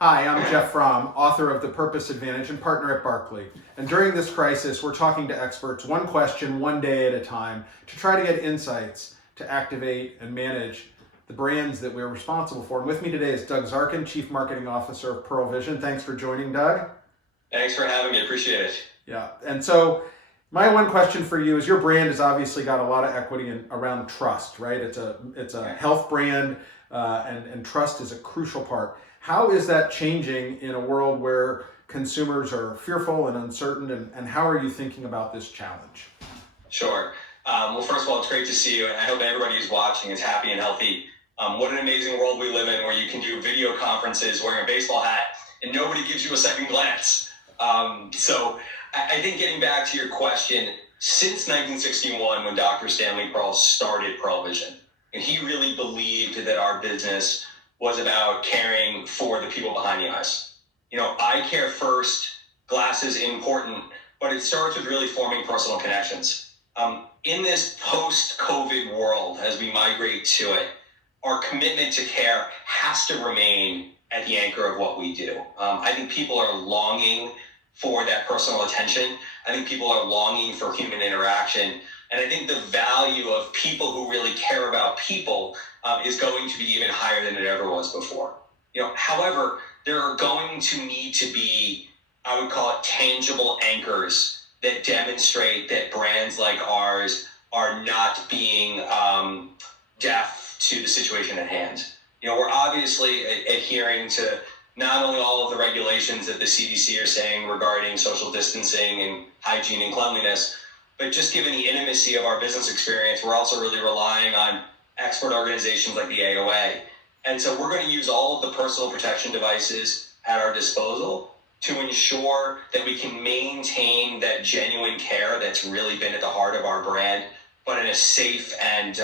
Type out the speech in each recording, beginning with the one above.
Hi, I'm Jeff Fromm, author of The Purpose Advantage and partner at Barkley. And during this crisis, we're talking to experts one question, one day at a time, to try to get insights to activate and manage the brands that we're responsible for. And with me today is Doug Zarkin, Chief Marketing Officer of Pearle Vision. Thanks for joining, Doug. Thanks for having me. Appreciate it. Yeah, and so my one question for you is your brand has obviously got a lot of equity around trust, right? It's a health brand, and trust is a crucial part. How is that changing in a world where consumers are fearful and uncertain, and how are you thinking about this challenge? Sure. Well, first of all, it's great to see you, and I hope everybody who's watching is happy and healthy. What an amazing world we live in where you can do video conferences wearing a baseball hat and nobody gives you a second glance. So I think getting back to your question, since 1961 when Dr. Stanley Pearle started Pearle Vision, and he really believed that our business was about caring for the people behind the eyes. You know, eye care first, glasses important, but it starts with really forming personal connections. In this post-COVID world, as we migrate to it, our commitment to care has to remain at the anchor of what we do. I think people are longing for that personal attention. I think people are longing for human interaction. And I think the value of people who really care about people is going to be even higher than it ever was before. You know, however, there are going to need to be, I would call it, tangible anchors that demonstrate that brands like ours are not being deaf to the situation at hand. You know, we're obviously adhering to not only all of the regulations that the CDC are saying regarding social distancing and hygiene and cleanliness, but just given the intimacy of our business experience, we're also really relying on expert organizations like the AOA. And so we're going to use all of the personal protection devices at our disposal to ensure that we can maintain that genuine care that's really been at the heart of our brand, but in a safe and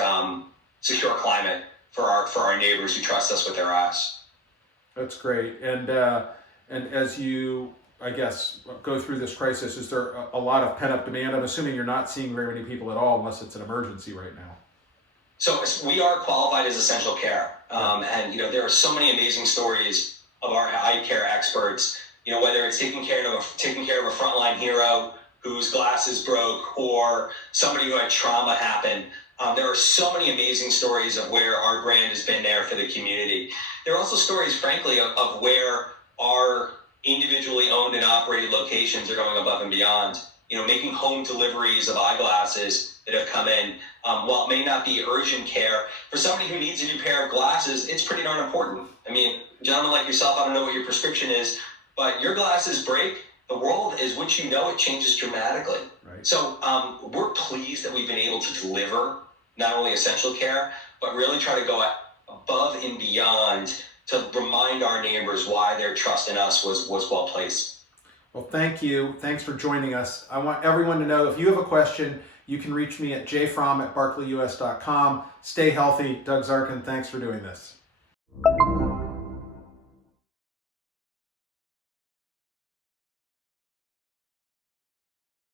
secure climate for our neighbors who trust us with their eyes. That's great. And as you, I guess, go through this crisis, is there a lot of pent-up demand? I'm assuming you're not seeing very many people at all unless it's an emergency right now. So we are qualified as essential care. And, you know, there are so many amazing stories of our eye care experts, you know, whether it's taking care of a frontline hero whose glasses broke or somebody who had trauma happen. There are so many amazing stories of where our brand has been there for the community. There are also stories, frankly, of where our individually owned and operated locations are going above and beyond. You know, making home deliveries of eyeglasses that have come in. While it may not be urgent care, for somebody who needs a new pair of glasses, it's pretty darn important. I mean, gentlemen like yourself, I don't know what your prescription is, but your glasses break, the world is what you know, it changes dramatically. Right. So we're pleased that we've been able to deliver not only essential care, but really try to go above and beyond to remind our neighbors why their trust in us was well placed. Well, thank you. Thanks for joining us. I want everyone to know if you have a question, you can reach me at jfromm@barclays.com. Stay healthy. Doug Zarkin, thanks for doing this.